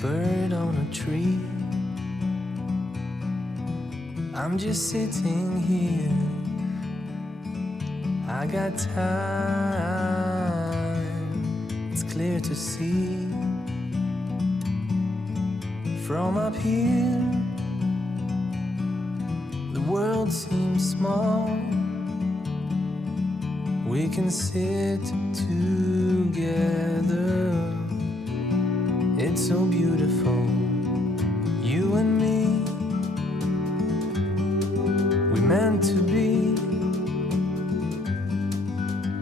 bird on a tree. I'm just sitting here. I got time. It's clear to see. From up here, the world seems small. We can sit together. It's so beautiful, you and me. We meant to be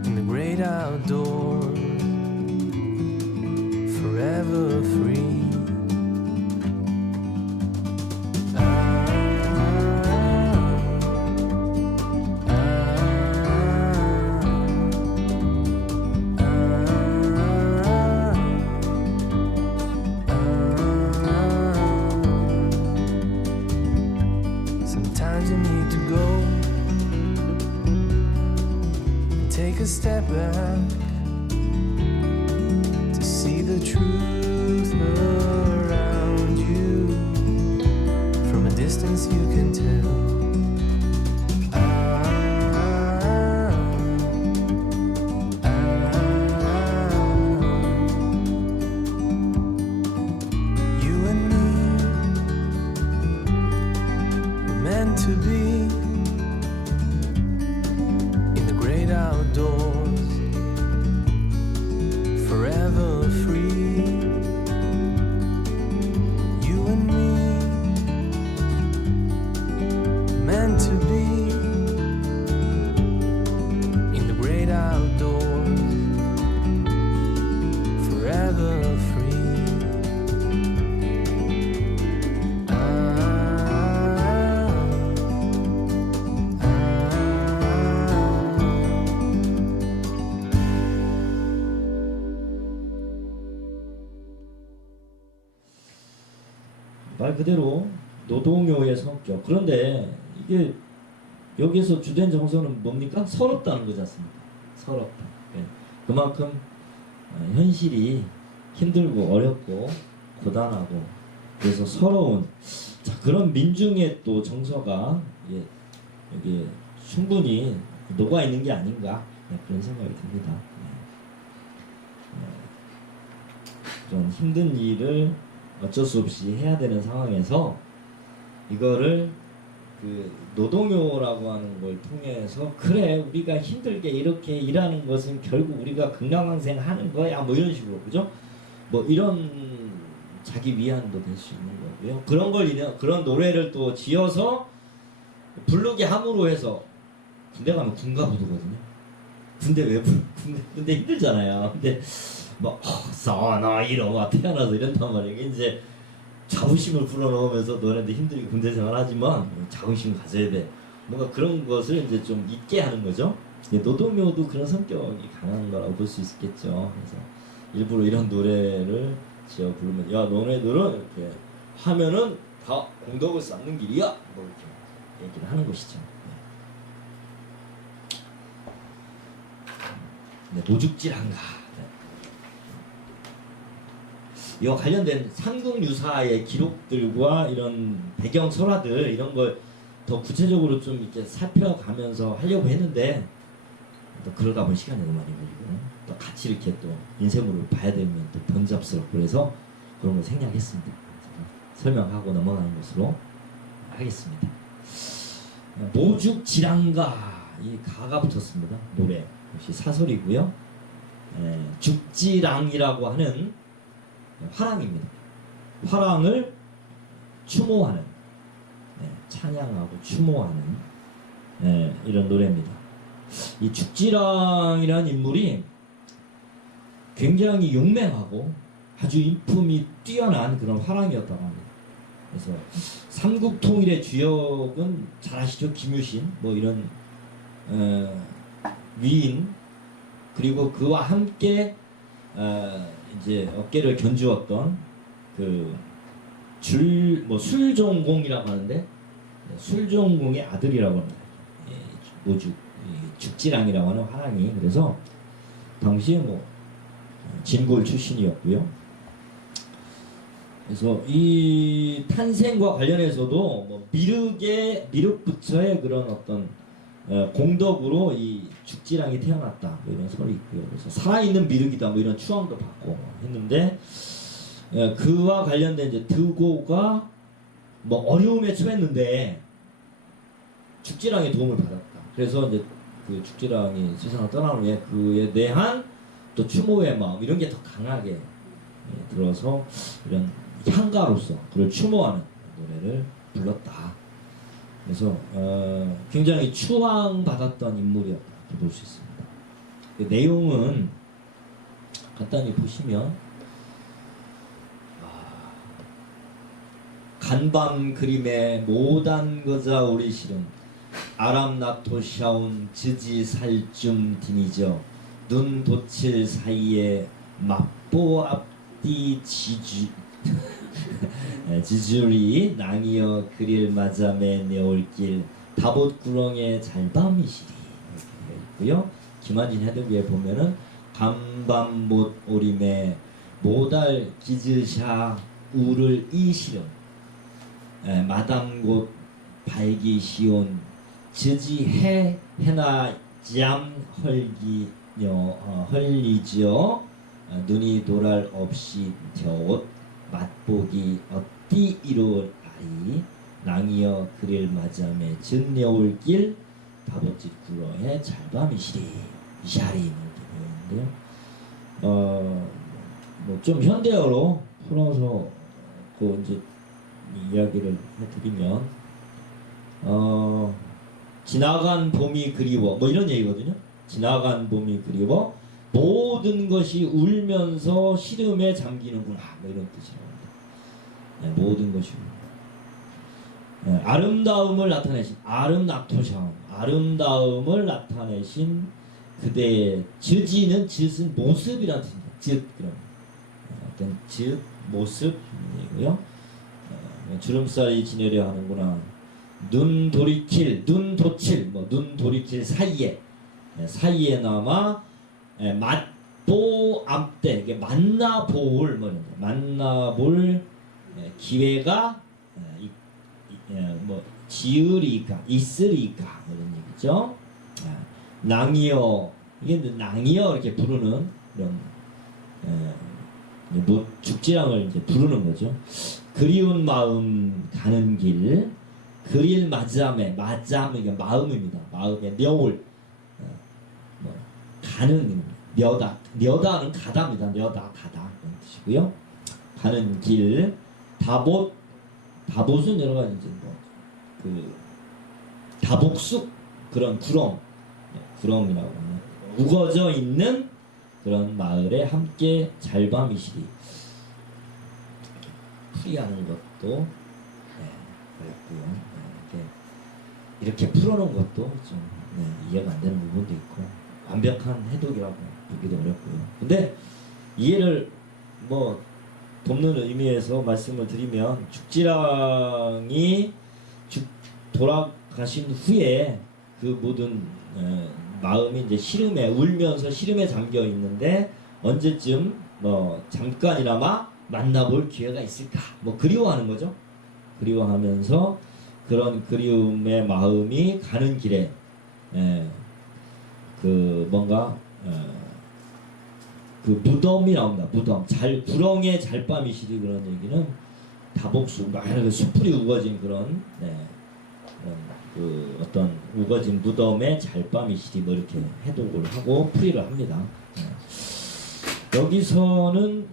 in the great outdoors, forever free. Sometimes you need to go and take a step back to see the truth around you. From a distance you can tell. You and me were meant to be in the great outdoors, forever free. You and me meant to be in the great outdoors, forever free. 말 그대로 노동요의 성격. 그런데 이게 여기에서 주된 정서는 뭡니까? 서럽다는 거지 않습니까? 서럽다. 예. 그만큼 현실이 힘들고 어렵고 고단하고 그래서 서러운 그런 민중의 또 정서가 여기 충분히 녹아 있는 게 아닌가 그런 생각이 듭니다. 그런 힘든 일을 어쩔 수 없이 해야 되는 상황에서 이거를 그 노동요라고 하는 걸 통해서 그래 우리가 힘들게 이렇게 일하는 것은 결국 우리가 건강항생하는 거야 뭐 이런 식으로 그죠? 뭐 이런 자기 위안도 될 수 있는 거고요. 그런 노래를 또 지어서 부르게 함으로 해서 군대 가면 군가부두거든요. 군대 왜 군대 힘들잖아요. 근데 뭐 사나이로 막 태어나서 이런단 말이에요. 이제 자부심을 불어넣으면서 너네도 힘들게 군대 생활하지만 자긍심 가져야 돼. 뭔가 그런 것을 이제 좀 잊게 하는 거죠. 노동요도 그런 성격이 강한 거라고 볼 수 있겠죠. 그래서 일부러 이런 노래를 지어 부르면 야 너네들은 이렇게 하면은 다 공덕을 쌓는 길이야. 뭐 이렇게 얘기를 하는 것이죠. 노죽질한가. 이와 관련된 삼국유사의 기록들과 이런 배경 설화들 이런 걸 더 구체적으로 좀 이렇게 살펴가면서 하려고 했는데 또 그러다 보니 시간이 너무 많이 걸리고 또 같이 이렇게 또 인쇄물을 봐야 되면 또 번잡스럽고 그래서 그런 걸 생략했습니다. 설명하고 넘어가는 것으로 하겠습니다. 노죽지랑가 이 가가 붙었습니다. 노래 역시 사설이고요. 죽지랑이라고 하는 화랑입니다. 화랑을 추모하는 찬양하고 추모하는 이런 노래입니다. 이 죽지랑이라는 인물이 굉장히 용맹하고 아주 인품이 뛰어난 그런 화랑이었다고 합니다. 그래서 삼국통일의 주역은 잘 아시죠? 김유신 뭐 이런 위인 그리고 그와 함께 이제 어깨를 견주었던 그 술종공이라고 하는데 술종공의 아들이라고 합니다. 노죽 죽지랑이라고 하는 화랑이 그래서 당시에 뭐 진골 출신이었고요. 그래서 이 탄생과 관련해서도 뭐 미륵부처의 그런 어떤 공덕으로 이 죽지랑이 태어났다 뭐 이런 설이 있고요. 그래서 살아있는 미륵이다 뭐 이런 추앙도 받고 했는데 그와 관련된 이제 드고가 뭐 어려움에 처했는데 죽지랑의 도움을 받았다. 그래서 이제 그 죽지랑이 세상을 떠나는 후에 그에 대한 또 추모의 마음 이런 게 더 강하게 들어서 이런 향가로서 그를 추모하는 노래를 불렀다. 그래서 굉장히 추앙받았던 인물이었다 이렇게 볼 수 있습니다. 그 내용은 간단히 보시면 간밤 그림에 못한 거자 우리 실은 아람나토샤운 지지 살쯤 디니저 눈 돋칠 사이에 맛보 앞뒤 지주리 낭이어 그릴 마자매 내올길 다봇구렁의 잘밤이시리 이렇게 있고요. 김한진 해독에 보면은 간밤 못 오림에 모달 기즈샤 우를 이시름 마담곳 발기 시온 지지 해나 짬 헐리지어 눈이 도랄 없이 겨옷 맛보기 어띠 이로울 아이 낭이어 그릴 마잠에 전여울길 다봇집 구러에 잘밤이시리 이샤리 이렇게 되는데요. 뭐 좀 현대어로 풀어서 그 이제 이야기를 해드리면 지나간 봄이 그리워 뭐 이런 얘기거든요. 지나간 봄이 그리워 모든 것이 울면서 시름에 잠기는구나 뭐 이런 뜻이라고 합니다. 모든 것이 아름다움을 나타내신 아름다움을 나타내신 그대의 즉이는 즉은 모습이라는 뜻입니다. 즉 그런 어떤 즉 모습이고요. 주름살이 지내려 하는구나. 눈 돌이킬 사이에 남아 맛보 앞대 이게 만나볼 만나볼 기회가 뭐 지으리까 있으리까 이런 얘기죠. 낭이여 이게 낭이여 이렇게 부르는 이런 죽지랑을 이제 부르는 거죠. 그리운 마음 가는 길 그릴 마잠에 이게 마음입니다. 마음에 려올 가는 려다는 가다입니다. 가다 그런 뜻이고요. 가는 길 다봇은 여러 가지 이제 그 다복숲 그런 구렁이라고 하는 우거져 있는 그런 마을에 함께 잘밤이시리 풀이하는 것도 어렵고요. 이렇게 풀어놓은 것도 좀 이해가 안 되는 부분도 있고 완벽한 해독이라고 보기도 어렵고요. 근데 이해를 뭐 돕는 의미에서 말씀을 드리면 죽지랑이 돌아가신 후에 그 모든 마음이 이제 시름에 울면서 시름에 잠겨 있는데 언제쯤 뭐 잠깐이나마 만나볼 기회가 있을까 뭐 그리워하는 거죠. 그리워하면서 그런 그리움의 마음이 가는 길에 그 뭔가 그 무덤이 나옵니다. 무덤 구렁의 잘밤이시리 그런 얘기는 다복수 막 이렇게 숯불이 우거진 그런 그 어떤 우거진 무덤의 잘밤이시리 뭐 이렇게 해독을 하고 풀이를 합니다. 여기서는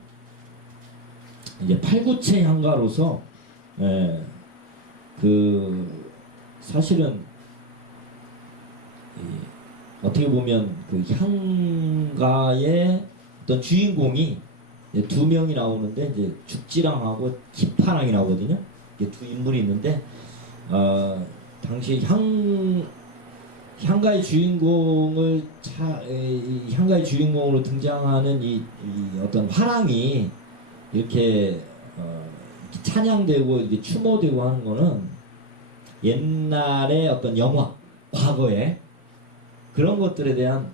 이제 팔구체 향가로서 그 사실은 어떻게 보면 그 향가의 어떤 주인공이 두 명이 나오는데 이제 죽지랑하고 기파랑이 나오거든요. 이게 두 인물이 있는데 당시 향가의 주인공을 향가의 주인공으로 등장하는 이 어떤 화랑이 이렇게 찬양되고 이게 추모되고 하는 거는 옛날에 어떤 영화, 과거에 그런 것들에 대한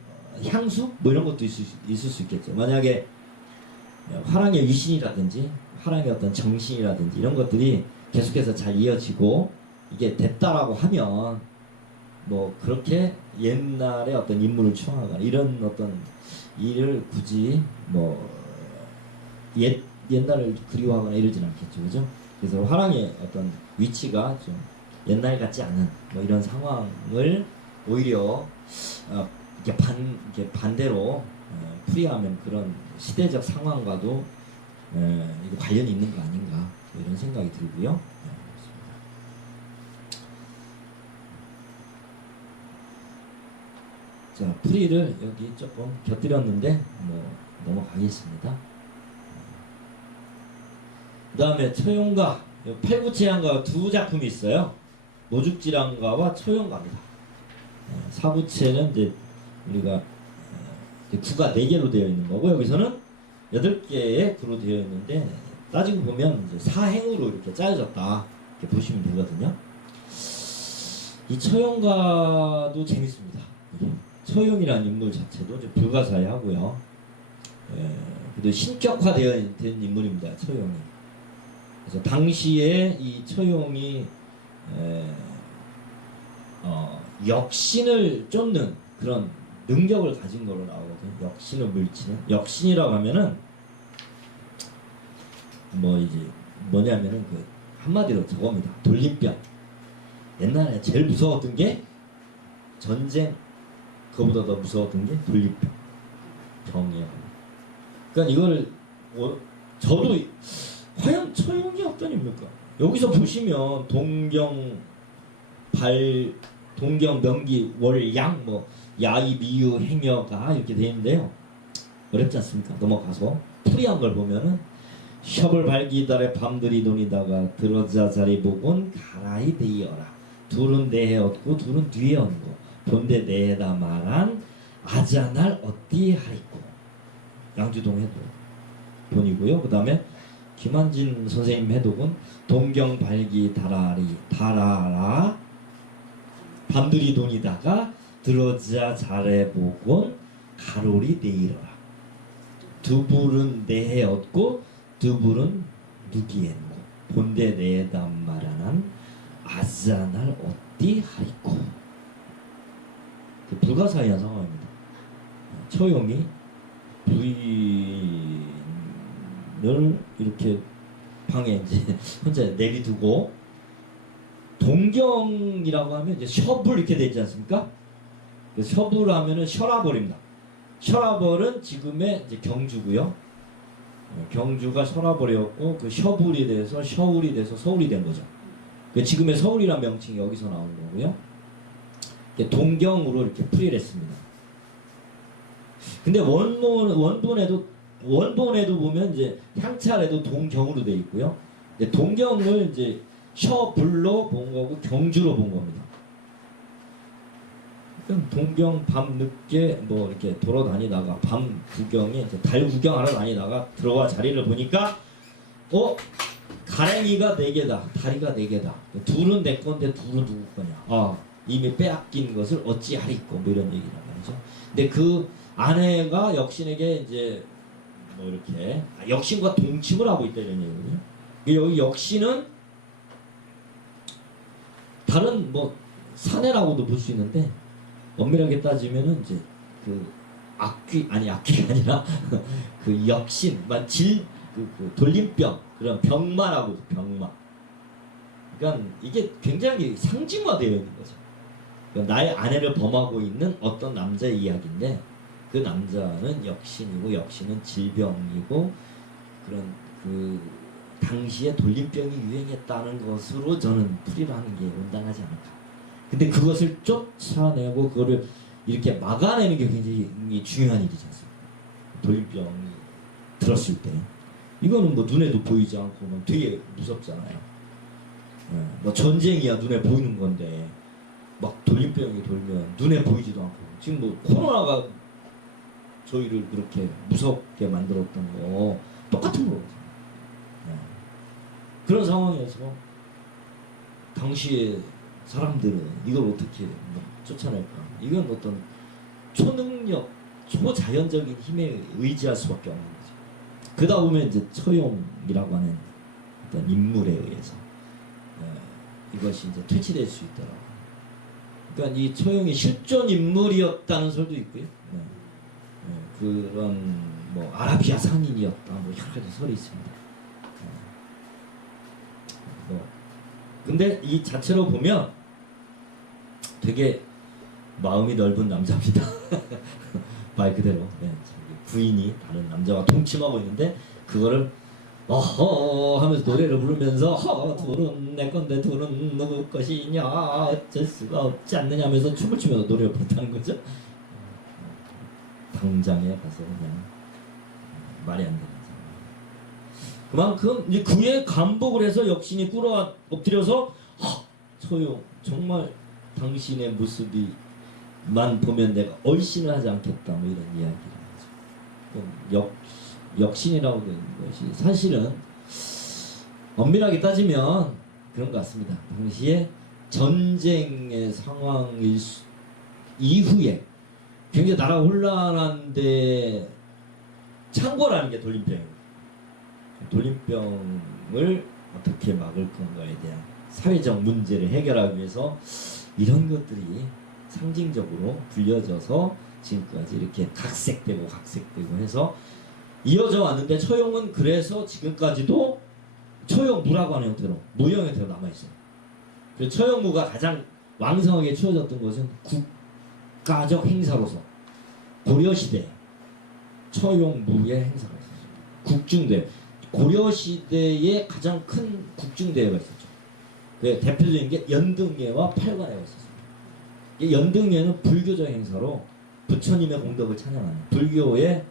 향수 뭐 이런 것도 있을 수 있겠죠. 만약에 화랑의 위신이라든지 화랑의 어떤 정신이라든지 이런 것들이 계속해서 잘 이어지고 이게 됐다라고 하면 뭐 그렇게 옛날에 어떤 인물을 추앙하거나 이런 어떤 일을 굳이 뭐 옛날을 그리워하거나 이러진 않겠죠, 그죠? 그래서 화랑의 어떤 위치가 좀 옛날 같지 않은 뭐 이런 상황을 오히려 이게 반대로 풀이하면 그런 시대적 상황과도 이거 관련이 있는 거 아닌가 뭐 이런 생각이 들고요. 자, 풀이를 여기 조금 곁들였는데 뭐 넘어가겠습니다. 그 다음에 처용가, 팔구체양가 두 작품이 있어요. 모죽지랑가와 처용가입니다. 사부체는 이제 우리가 구가 4개로 되어 있는 거고 여기서는 8개의 구로 되어 있는데 따지고 보면 이제 사행으로 이렇게 짜여졌다 이렇게 보시면 되거든요. 이 처용가도 재밌습니다. 처용이라는 인물 자체도 좀 불가사의하고요. 그래도 신격화되어 된 인물입니다. 처용이. 그래서 당시에 이 처용이 역신을 쫓는 그런 능력을 가진 걸로 나오거든요. 역신을 물리치는. 역신이라고 하면은 뭐 이제 뭐냐면은 그 한마디로 저겁니다. 돌림병. 옛날에 제일 무서웠던 게 전쟁, 그거보다 더 무서웠던 게 돌림병. 병이요. 그러니까 이거를 저도 과연 처용이 어떤 입니까? 여기서 보시면 동경, 명기, 월, 양, 뭐 야이, 미유, 행여가 이렇게 되어 있는데요. 어렵지 않습니까? 넘어가서 풀이한 걸 보면은 협을 발기달에 밤들이 논이다가 들어자 자리 보곤 가라이 되이어라. 둘은 내해 얻고 둘은 뒤에 얻고 본대 내에다 말한 아자날 어띠 하리고. 양주동 해독 본이고요. 그 다음에 김한진 선생님 해독은 동경 발기 달아라 밤들이 돈이다가 들어자 잘해 보곤 가로리 내일어라. 두불은 내해 얻고 두불은 누기에 본대 내에다 말하는 아자날 어띠 하리고. 불가사의한 상황입니다. 처용이 부인을 이렇게 방에 이제 혼자 내비두고 동경이라고 하면 이제 셔불 이렇게 되어 있지 않습니까? 셔불 하면은 셔라벌입니다. 셔라벌은 지금의 이제 경주고요. 경주가 셔라벌이었고 그 셔불이 돼서 셔울이 돼서 서울이 된 거죠. 지금의 서울이라는 명칭이 여기서 나오는 거고요. 동경으로 이렇게 풀이를 했습니다. 근데 원본에도 보면 이제 향찰에도 동경으로 되어 있고요. 동경을 이제 셔불로 본 거고 경주로 본 겁니다. 동경 밤 늦게 뭐 이렇게 돌아다니다가 밤 구경에 이제 달 구경하러 다니다가 들어와 자리를 보니까 가랭이가 4개다, 다리가 4개다. 둘은 내 건데 둘은 누구 거냐? 이미 빼앗긴 것을 어찌하리꼬 뭐 이런 얘기란 말이죠. 근데 그 아내가 역신에게 이제 뭐 이렇게 역신과 동침을 하고 있다 이런 얘기거든요. 여기 역신은 다른 뭐 사내라고도 볼 수 있는데 엄밀하게 따지면은 이제 그 악귀가 아니라 그 역신, 그 돌림병 그런 병마라고 병마. 그러니까 이게 굉장히 상징화되어 있는 거죠. 그러니까 나의 아내를 범하고 있는 어떤 남자의 이야기인데 그 남자는 역신이고 역신은 질병이고 그런 그 당시에 돌림병이 유행했다는 것으로 저는 풀이를 하는 게 온당하지 않을까. 근데 그것을 쫓아내고 그거를 이렇게 막아내는 게 굉장히 중요한 일이지 않습니까? 돌림병이 들었을 때 이거는 뭐 눈에도 보이지 않고 뭐 되게 무섭잖아요. 뭐 전쟁이야 눈에 보이는 건데 막 돌림병이 돌면 눈에 보이지도 않고 지금 뭐 코로나가 저희를 그렇게 무섭게 만들었던 거 똑같은 거거든요. 그런 상황에서 당시에 사람들은 이걸 어떻게 쫓아낼까? 이건 어떤 초능력, 초자연적인 힘에 의지할 수밖에 없는 거죠. 그러다 보면 이제 처용이라고 하는 어떤 인물에 의해서 이것이 이제 퇴치될 수 있더라고요. 그러니까 이 처용이 실존 인물이었다는 설도 있고요. 그런 뭐 아라비아 상인이었다 뭐 여러 가지 설이 있습니다. 뭐 근데 이 자체로 보면 되게 마음이 넓은 남자입니다. 말 그대로 부인이 다른 남자와 동침하고 있는데 그거를 어허 하면서 노래를 부르면서 둘은 내 건데 둘은 누구 것이냐 어쩔 수가 없지 않느냐 하면서 춤을 추면서 노래를 부른다는 거죠. 당장에 가서 그냥 말이 안 되는 상황. 그만큼 이제 그에 감복을 해서 역신이 꿇어 엎드려서 소용 정말 당신의 모습이만 보면 내가 얼씬을 하지 않겠다 뭐 이런 이야기를 하죠. 역신이라고 하는 것이 사실은 엄밀하게 따지면 그런 것 같습니다. 당시에 전쟁의 상황일 이후에 굉장히 나라가 혼란한데 창궐하는 게 돌림병이에요. 돌림병을 어떻게 막을 건가에 대한 사회적 문제를 해결하기 위해서 이런 것들이 상징적으로 불려져서 지금까지 이렇게 각색되고 해서 이어져 왔는데 처용은 그래서 지금까지도 처용무라고 하는 형태로 무형 형태로 남아있어요. 그래서 처용무가 가장 왕성하게 추어졌던 것은 국가적 행사로서 고려시대 처용무의 행사가 있었어요. 국중대 고려시대에 가장 큰 국중대회가 있었죠. 그 대표적인 게 연등예와 팔관회가 있었어요. 이 연등예는 불교적 행사로 부처님의 공덕을 찬양하는 불교의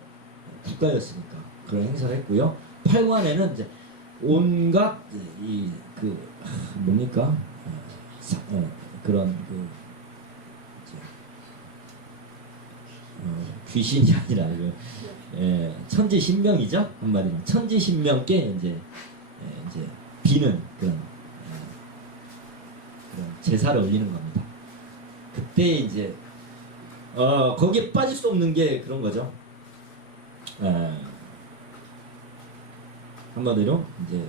국가였으니까 그런 행사를 했고요. 팔관에는 이제 온갖 뭡니까 그런 귀신이 아니라 천지신명이죠. 한마디로 천지신명께 이제 비는 그런 제사를 올리는 겁니다. 그때 이제 거기에 빠질 수 없는 게 그런 거죠. 한마디로 이제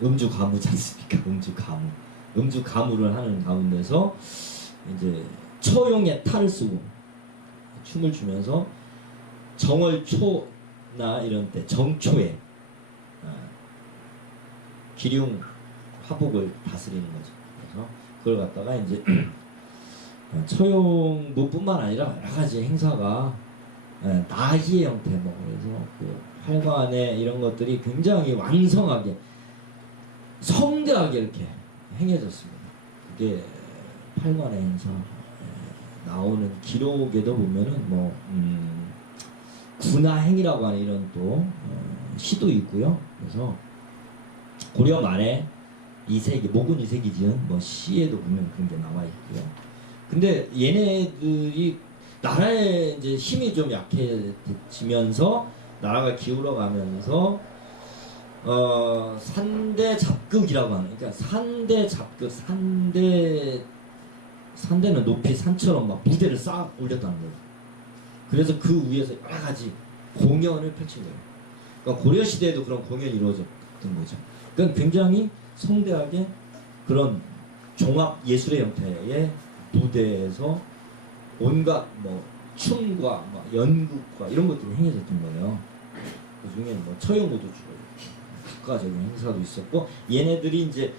음주 가무지 않습니까? 음주 가무를 하는 가운데서 이제 처용의 탈을 쓰고 춤을 추면서 정월초나 이런 때 정초에 기륭 화복을 다스리는 거죠. 그래서 그걸 갖다가 이제 처용무뿐만 아니라 여러 가지 행사가 나희의 형태 뭐 그래서 그 활관에 이런 것들이 굉장히 왕성하게 성대하게 이렇게 행해졌습니다. 그게 활관의 행사 나오는 기록에도 보면은 뭐 군화행이라고 하는 이런 또 시도 있고요. 그래서 고려 말에 2세기 모군 2세기 지은 뭐 시에도 보면 그런 게 나와 있고요. 근데 얘네들이 나라에 이제 힘이 좀 약해지면서 나라가 기울어가면서 산대 잡극이라고 하는 그러니까 산대 잡극 산대는 높이 산처럼 막 무대를 쌓아 올렸다는 거예요. 그래서 그 위에서 여러 가지 공연을 펼친 거예요. 그러니까 고려 시대에도 그런 공연이 이루어졌던 거죠. 그러니까 굉장히 성대하게 그런 종합 예술의 형태의 무대에서 온갖 뭐 춤과 막 연극과 이런 것들이 행해졌던 거예요. 그 중에 뭐 처용무도 주로 국가적인 행사도 있었고 얘네들이 이제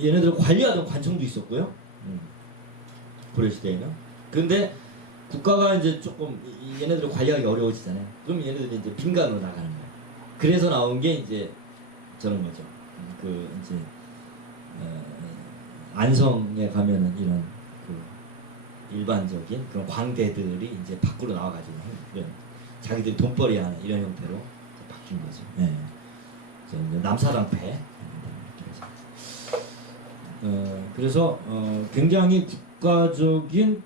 얘네들 관리하던 관청도 있었고요. 고려 시대에는. 근데 국가가 이제 조금 얘네들을 관리하기 어려워지잖아요. 그럼 얘네들이 이제 빈간으로 나가는 거예요. 그래서 나온 게 이제 저런 거죠. 그 이제 안성에 가면은 이런 그 일반적인 그런 광대들이 이제 밖으로 나와가지고 이런 자기들이 돈벌이 하는 이런 형태로 바뀐 거죠. 네. 남사당패. 그래서 굉장히 국가적인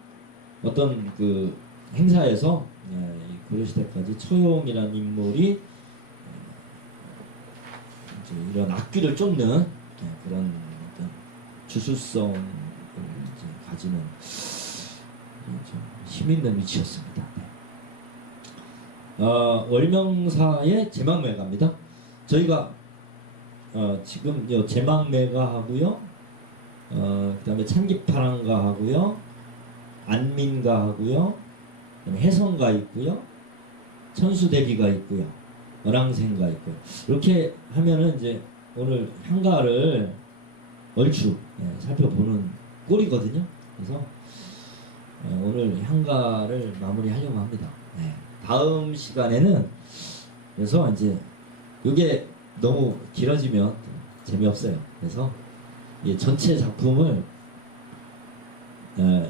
어떤 그 행사에서 고려시대까지 처용이라는 인물이 이제 이런 악기를 쫓는 그런 어떤 주술성을 이제 가지는 좀 힘있는 위치였습니다. 월명사의 제망매가입니다. 저희가 지금 요 제망매가 하고요, 그다음에 참기파랑가 하고요, 안민가 하고요, 그다음에 해성가 있고요, 천수대비가 있고요, 어랑생가 있고요. 이렇게 하면은 이제 오늘 향가를 얼추 살펴보는 꼴이거든요. 그래서 오늘 향가를 마무리하려고 합니다. 네. 다음 시간에는 그래서 이제 이게 너무 길어지면 재미없어요. 그래서 이 전체 작품을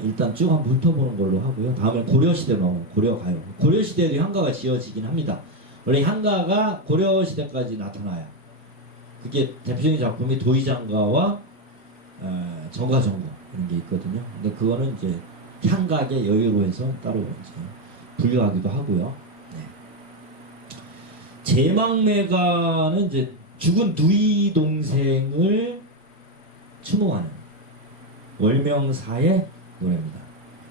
일단 쭉 한번 훑어보는 걸로 하고요. 다음에 고려시대로 고려가요. 고려시대에도 향가가 지어지긴 합니다. 원래 향가가 고려시대까지 나타나요. 그게 대표적인 작품이 도의장가와 정가정고 이런 게 있거든요. 근데 그거는 이제 향가의 여유로 해서 따로 이제 분류하기도 하고요. 네. 제망매가는 이제 죽은 누이 동생을 추모하는 월명사의 노래입니다.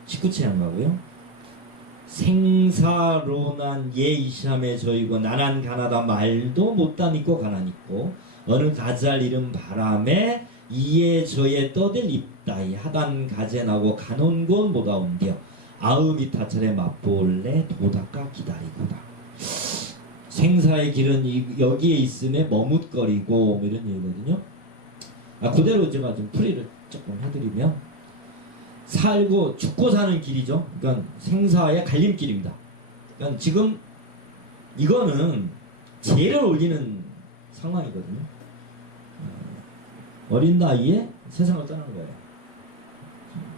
19채 향가고요. 생사로난 예이샴에 저이고 나난 가나다 말도 못다 믿고 가나니고 어느 가잘 이름 바람에 이에 저에 떠들 입다이 하단 가재나고 가논곤 못아온디어 아음이 타철에 맛볼래 도닦아 기다리고다. 생사의 길은 여기에 있음에 머뭇거리고 뭐 이런 얘기거든요. 그대로 제가 좀 풀이를 조금 해드리면 살고 죽고 사는 길이죠. 그러니까 생사의 갈림길입니다. 그러니까 지금 이거는 죄를 올리는 상황이거든요. 어린 나이에 세상을 떠난 거예요.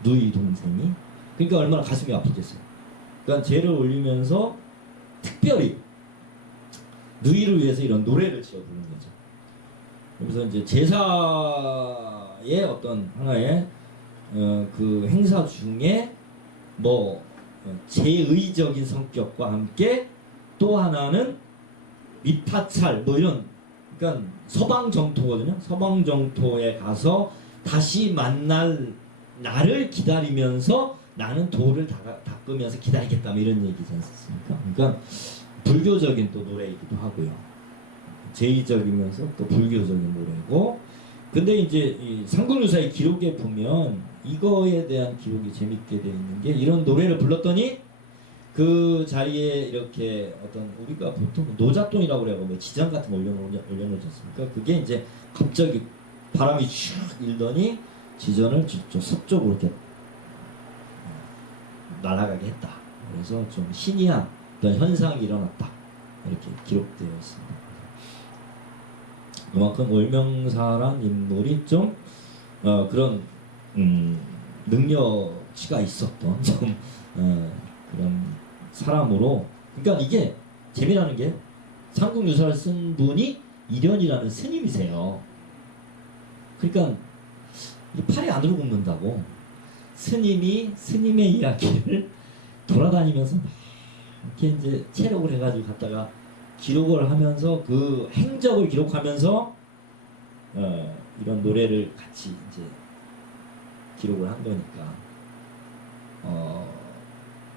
누이 동생이. 그러니까 얼마나 가슴이 아프겠어요. 그러니까 죄를 올리면서 특별히 누이를 위해서 이런 노래를 지어 부르는 거죠. 그래서 이제 제사의 어떤 하나의 그 행사 중에 뭐 제의적인 성격과 함께 또 하나는 미타찰 뭐 이런, 그러니까 서방 정토거든요. 서방 정토에 가서 다시 만날 나를 기다리면서 나는 도를 닦으면서 기다리겠다 뭐 이런 얘기지 않습니까? 그러니까 불교적인 또 노래이기도 하고요. 제의적이면서 또 불교적인 노래고. 근데 이제 이 삼국유사의 기록에 보면 이거에 대한 기록이 재밌게 되어 있는 게, 이런 노래를 불렀더니 그 자리에 이렇게 어떤 우리가 보통 노잣돈이라고 그래요. 뭐 지장 같은 거 올려놓지 않습니까? 그게 이제 갑자기 바람이 슉 일더니 지전을 저쪽 서쪽으로 이렇게 날아가게 했다. 그래서 좀 신이한 어떤 현상이 일어났다. 이렇게 기록되어 있습니다. 그만큼 월명사란 인물이 좀 그런 능력치가 있었던 좀 그런 사람으로. 그러니까 이게 재미나는 게 삼국유사를 쓴 분이 이련이라는 스님이세요. 그러니까 팔이 안으로 굽는다고 스님이 스님의 이야기를 돌아다니면서 막 이렇게 이제 체력을 해가지고 갔다가 기록을 하면서 그 행적을 기록하면서 이런 노래를 같이 이제 기록을 한 거니까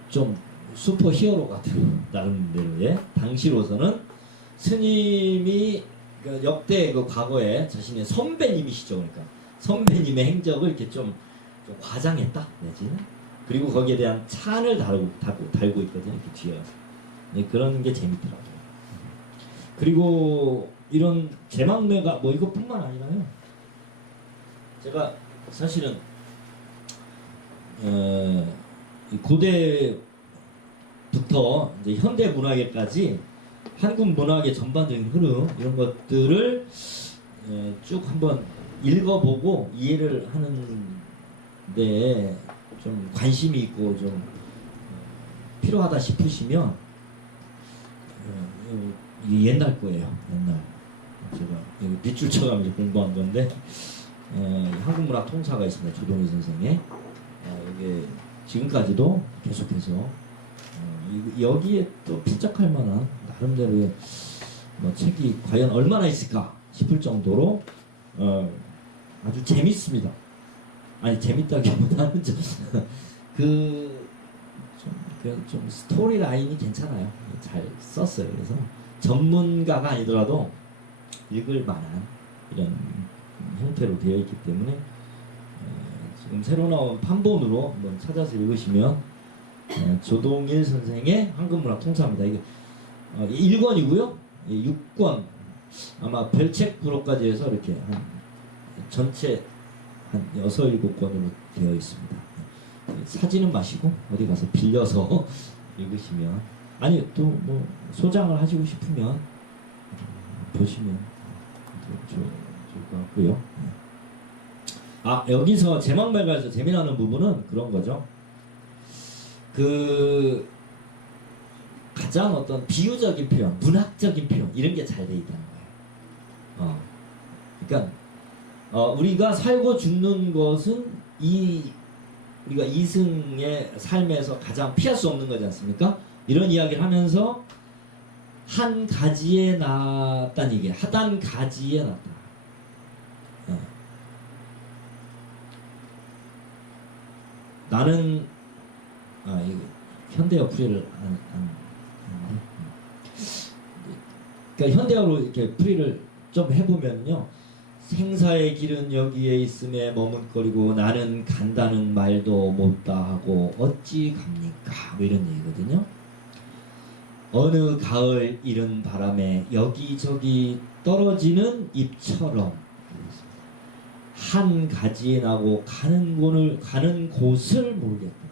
좀 슈퍼 히어로 같은 나름대로의 당시로서는 스님이 그 역대 그 과거에 자신의 선배님이시죠. 그러니까 선배님의 행적을 이렇게 좀 과장했다 내지는, 그리고 거기에 대한 찬을 달고 있거든요. 이렇게 뒤에. 네, 그런 게 재밌더라고요. 그리고 이런 제망매가 뭐 이것뿐만 아니라요. 제가 사실은 고대부터 이제 현대 문학에까지 한국 문학의 전반적인 흐름 이런 것들을 쭉 한번 읽어보고 이해를 하는데 좀 관심이 있고 좀 필요하다 싶으시면 이게 옛날 거예요. 옛날 제가 여기 밑줄 쳐가면서 공부한 건데 한국문학 통사가 있습니다. 조동희 선생의. 이게 지금까지도 계속해서 여기에 또 필적할 만한 나름대로의 뭐 책이 과연 얼마나 있을까 싶을 정도로 아주 재밌습니다. 아니 재밌다기보다는 좀 좀 스토리 라인이 괜찮아요. 잘 썼어요. 그래서 전문가가 아니더라도 읽을 만한 이런 형태로 되어 있기 때문에 지금 새로 나온 판본으로 한번 찾아서 읽으시면 조동일 선생의 한국문학 통사입니다. 이게 1권이고요. 6권 아마 별책 부록까지 해서 이렇게 한 전체 한 6, 7권으로 되어 있습니다. 사지는 마시고 어디 가서 빌려서 읽으시면, 아니 또 뭐 소장을 하시고 싶으면 보시면 좋을 것 같고요. 아, 여기서 제막말가에서 재미나는 부분은 그런 거죠. 그 가장 어떤 비유적인 표현, 문학적인 표현 이런 게 잘 돼 있다는 거예요. 그러니까 우리가 살고 죽는 것은 우리가 이승의 삶에서 가장 피할 수 없는 거지 않습니까? 이런 이야기를 하면서 한 가지에 났다는 얘기예요. 하단 가지에 났다. 나는 이거 현대어 풀이를 그러니까 현대어로 이렇게 풀이를 좀 해보면요. 생사의 길은 여기에 있음에 머뭇거리고 나는 간다는 말도 못다 하고 어찌 갑니까? 뭐 이런 얘기거든요. 어느 가을 이른 바람에 여기저기 떨어지는 잎처럼 한 가지에 나고 가는 곳을 모르겠다.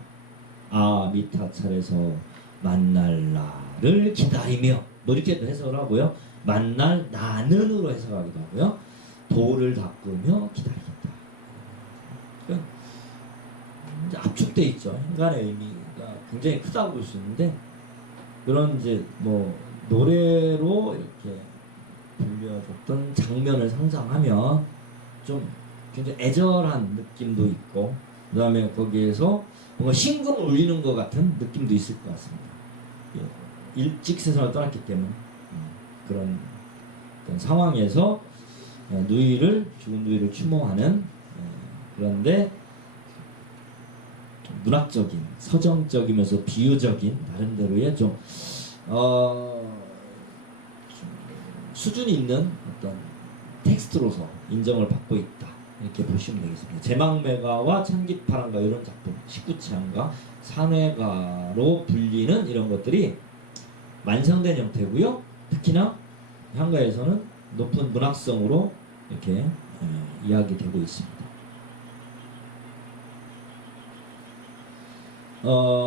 아, 미타찰에서 만날 날을 기다리며 뭐 이렇게도 해석을 하고요. 만날 나는으로 해석하기도 하고요. 돌을 닦으며 기다리겠다. 그러니까 이제 압축돼 있죠. 인간의 의미가 굉장히 크다고 볼 수 있는데, 그런 이제 뭐 노래로 이렇게 들려줬던 장면을 상상하면 좀 굉장히 애절한 느낌도 있고, 그 다음에 거기에서 뭔가 신금을 울리는 것 같은 느낌도 있을 것 같습니다. 일찍 세상을 떠났기 때문에 그런 상황에서 죽은 누이를 추모하는, 그런데 문학적인, 서정적이면서 비유적인 나름대로의 좀 수준이 있는 어떤 텍스트로서 인정을 받고 있다, 이렇게 보시면 되겠습니다. 제막매가와 찬깃파랑가 이런 작품, 식구치안가, 산회가로 불리는 이런 것들이 완성된 형태고요. 특히나 향가에서는 높은 문학성으로 이렇게 이야기되고 있습니다.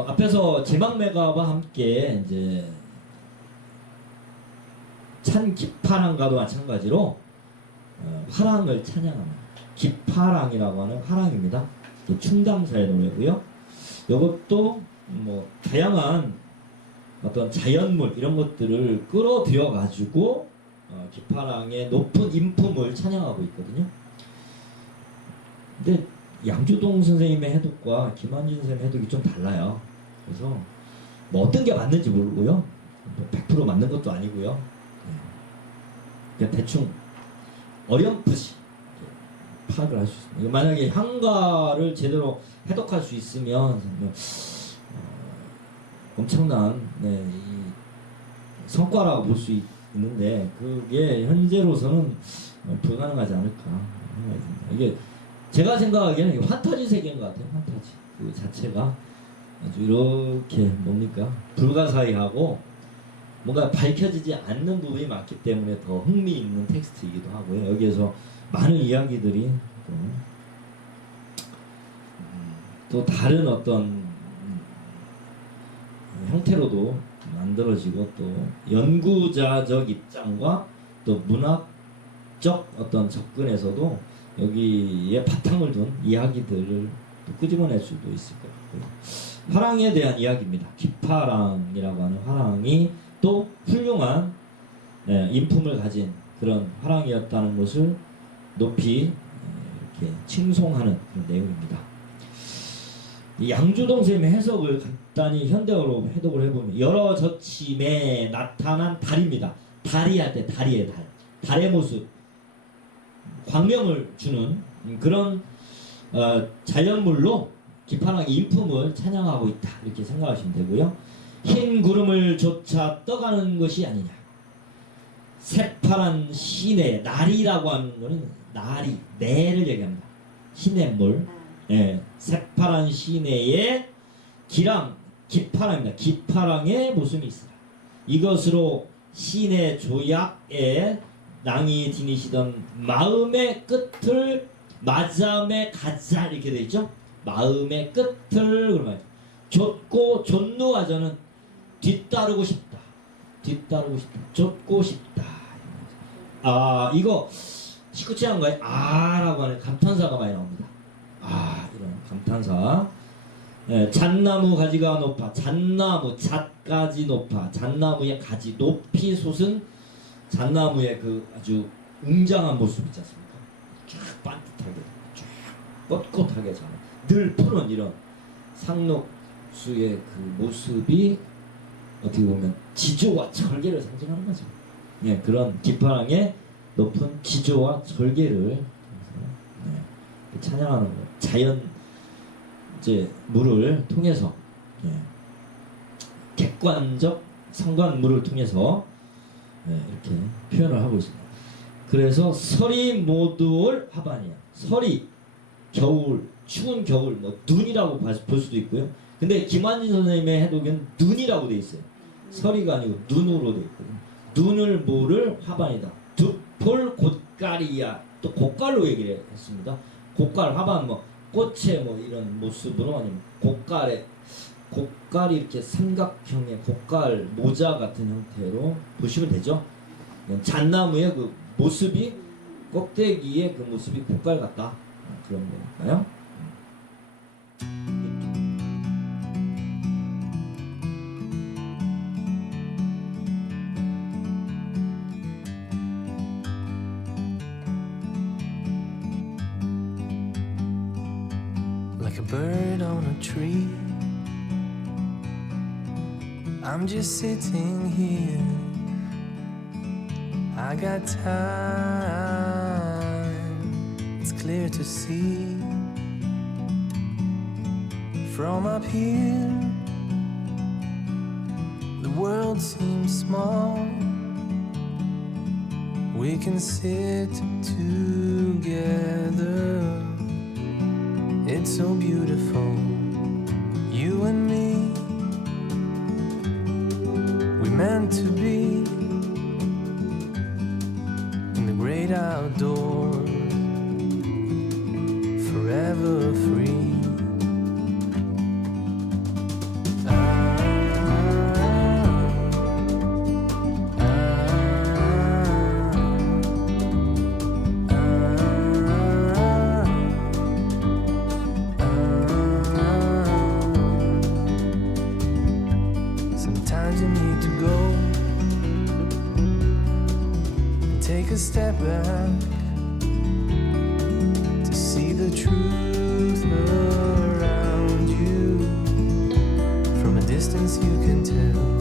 앞에서 제막매가와 함께 이제 찬깃파랑가도 마찬가지로 화랑을 찬양합니다. 기파랑이라고 하는 화랑입니다. 충담사의 노래고요. 이것도 뭐 다양한 어떤 자연물 이런 것들을 끌어들여 가지고 기파랑의 높은 인품을 찬양하고 있거든요. 근데 양주동 선생님의 해독과 김한진 선생님의 해독이 좀 달라요. 그래서 뭐 어떤 게 맞는지 모르고요. 100% 맞는 것도 아니고요. 그냥 대충 어렴풋이 파악을 할 수 있습니다. 만약에 향가를 제대로 해독할 수 있으면 엄청난 이 성과라고 볼 수 있는데, 그게 현재로서는 불가능하지 않을까 생각이 듭니다. 이게 제가 생각하기에는 이게 판타지 세계인 것 같아요. 판타지 그 자체가 아주 이렇게 뭡니까 불가사의하고 뭔가 밝혀지지 않는 부분이 많기 때문에 더 흥미있는 텍스트이기도 하고요. 여기에서 많은 이야기들이 또 다른 어떤 형태로도 만들어지고, 또 연구자적 입장과 또 문학적 어떤 접근에서도 여기에 바탕을 둔 이야기들을 또 끄집어낼 수도 있을 것 같고요. 화랑에 대한 이야기입니다. 기파랑이라고 하는 화랑이 또 훌륭한 인품을 가진 그런 화랑이었다는 것을 높이 이렇게 칭송하는 그런 내용입니다. 이 양주동 선생님의 해석을 간단히 현대어로 해독을 해보면, 여러 저침에 나타난 달입니다. 달이 할 때 달이의 달, 달의 모습, 광명을 주는 그런 자연물로 기파랑의 일품을 찬양하고 있다 이렇게 생각하시면 되고요. 흰 구름을 쫓아 떠가는 것이 아니냐. 새파란 시내 나리라고 하는 것은 나리 내를 얘기합니다. 시냇물. 예, 새파란 시내에 기파랑입니다. 기파랑의 모습이 있으라. 이것으로 시내 조약에 낭이 지니시던 마음의 끝을 마잠에 가자 이렇게 되어 있죠. 마음의 끝을 그러면 좇고 좇노하자는 뒤따르고 싶다. 뒤따르고 싶다. 좇고 싶다. 아 이거 19장가에 아라고 하는 감탄사가 많이 나옵니다. 아 이런 감탄사. 예, 잣나무 가지가 높아. 잣나무 잣가지 높아. 잣나무의 가지 높이 솟은 잣나무의 그 아주 웅장한 모습 있지 않습니까? 쫙 반듯하게 쫙 꼿꼿하게 자라. 늘 푸른 이런 상록수의 그 모습이 어떻게 보면 지조와 절개를 상징하는 거죠. 예, 그런 기파랑의 높은 지조와 절개를 찬양하는 거. 자연 이제 물을 통해서 객관적 상관물을 통해서 이렇게 표현을 하고 있습니다. 그래서 설이 모두 올 하반이야. 설이 겨울, 추운 겨울, 뭐 눈이라고 볼 수도 있고요. 근데 김환진 선생님의 해독은 눈이라고 돼 있어요. 설이가 아니고 눈으로 돼 있거든요. 눈을 모를 하반이다. 두폴 곶가리야. 또 곶갈로 얘기를 했습니다. 곶갈 하반 뭐 꽃의 뭐 이런 모습으로 아니면 곶갈이 이렇게 삼각형의 곶갈 모자 같은 형태로 보시면 되죠. 잣나무의 그 모습이 꼭대기의 그 모습이 곶갈 같다. 그런 거니까요. Like a bird on a tree, I'm just sitting here. I got time, it's clear to see. From up here, the world seems small. We can sit together. It's so beautiful, you and me. We meant to be in the great outdoors, forever free. Sometimes you need to go and take a step back to see the truth around you. From a distance you can tell